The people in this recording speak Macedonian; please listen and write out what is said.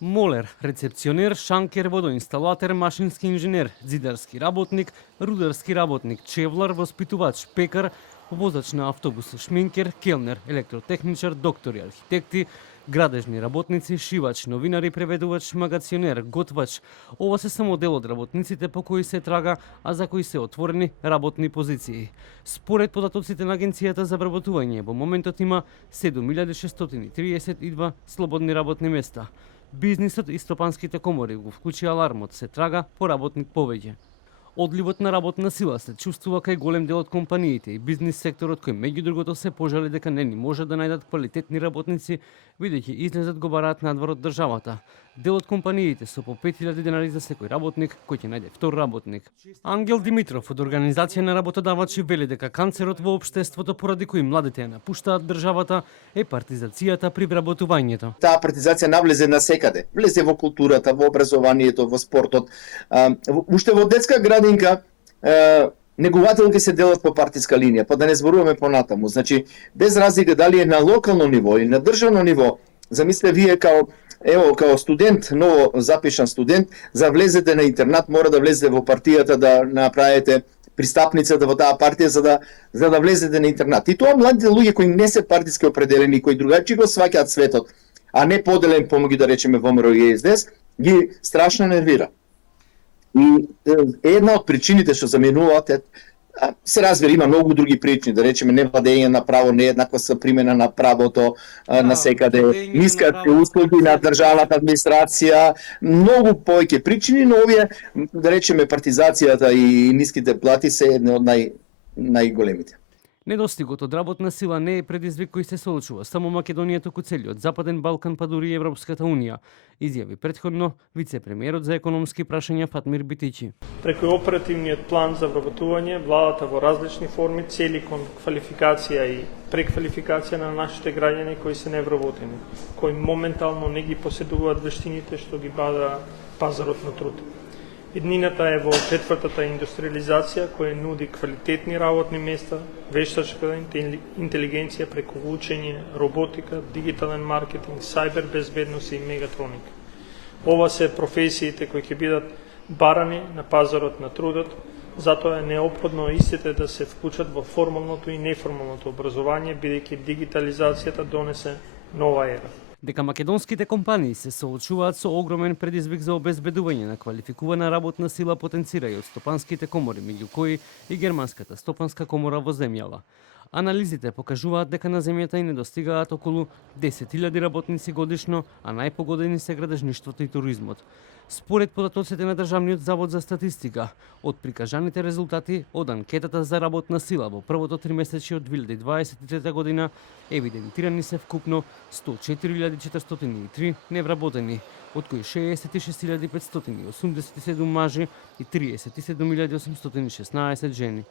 Молер, рецепционер, шанкер, водоинсталатор, машински инженер, зидарски работник, рударски работник, чевлар, воспитувач, пекар, возач на автобус, шминкер, келнер, електротехничар, доктори, архитекти, градежни работници, шивач, новинари, преведувач, магационер, готвач. Ова се само дел од работниците по кои се трага, а за кои се отворени работни позиции. Според податоците на Агенцијата за вработување, во моментот има 7632 слободни работни места. Бизнисот и стопанските комори го вклучи алармот, се трага по работник повеќе. Одливот на работна сила се чувствува кај голем дел од компаниите и бизнис секторот кој меѓу другото се пожали дека не ни може да најдат квалитетни работници, бидејќи излезат го бараат надвор од државата. Дел од компаниите со по 5000 денари за секој работник кој ќе најде втор работник. Ангел Димитров од Организација на работодавачи вели дека канцерот во општеството поради кој младите ја напуштаат државата е партизацијата при вработувањето. Таа партизација навлезе насекаде. Влезе во културата, во образованието, во спортот. Уште во детска градинка негователки се делат по партиска линија, па да не зборуваме понатаму. Значи, без разлика дали е на локално ниво или на државно ниво, замислете вие као студент, ново запишан студент, за влезете на интернат, мора да влезете во партијата да направите пристапницата во таа партија за да влезете на интернат. И тоа младите луѓе кои не се партиски определени, кои другачи го сваќаат светот, а не поделен помеѓу да речеме ВМРО и СДС, ги страшно нервира. И една од причините што заменуваат се разбира, има многу други причини, да речеме невладење на право, нееднаква примена на правото на секаде, ниските услуги на државната администрација, многу повеќе причини, но овие, да речеме, партизацијата и ниските плати се едни од најголемите. Недостигот од работна сила не е предизвик кој се соочува само Македонија, туку целиот Западен Балкан, па дури и Европската Унија, изјави претходно вице-премиерот за економски прашања Фатмир Битичи. Преку оперативниот план за вработување, владата во различни форми цели кон квалификација и преквалификација на нашите граѓани кои се невработени, кои моментално не ги поседуваат вештините што ги бада пазарот на труд. Еднината е во четвртата индустриализација која нуди квалитетни работни места, вештачка интелигенција преку учење, роботика, дигитален маркетинг, сајбер безбедност и мегатроника. Ова се професиите кои ќе бидат барани на пазарот на трудот, затоа е неопходно истите да се вклучат во формалното и неформалното образование, бидејќи дигитализацијата донесе нова ера. Дека македонските компании се соочуваат со огромен предизвик за обезбедување на квалификувана работна сила потенцира и од стопанските комори, меѓу кои и Германската стопанска комора во земјава. Анализите покажуваат дека на земјата и недостигаат околу 10.000 работници годишно, а најпогодени се градежништвото и туризмот. Според податоците на Државниот завод за статистика, од прикажаните резултати од анкетата за работна сила во првото тримесечје од 2023 година, евидентирани се вкупно 104.403 невработени, од кои 66.587 мажи и 37.816 жени.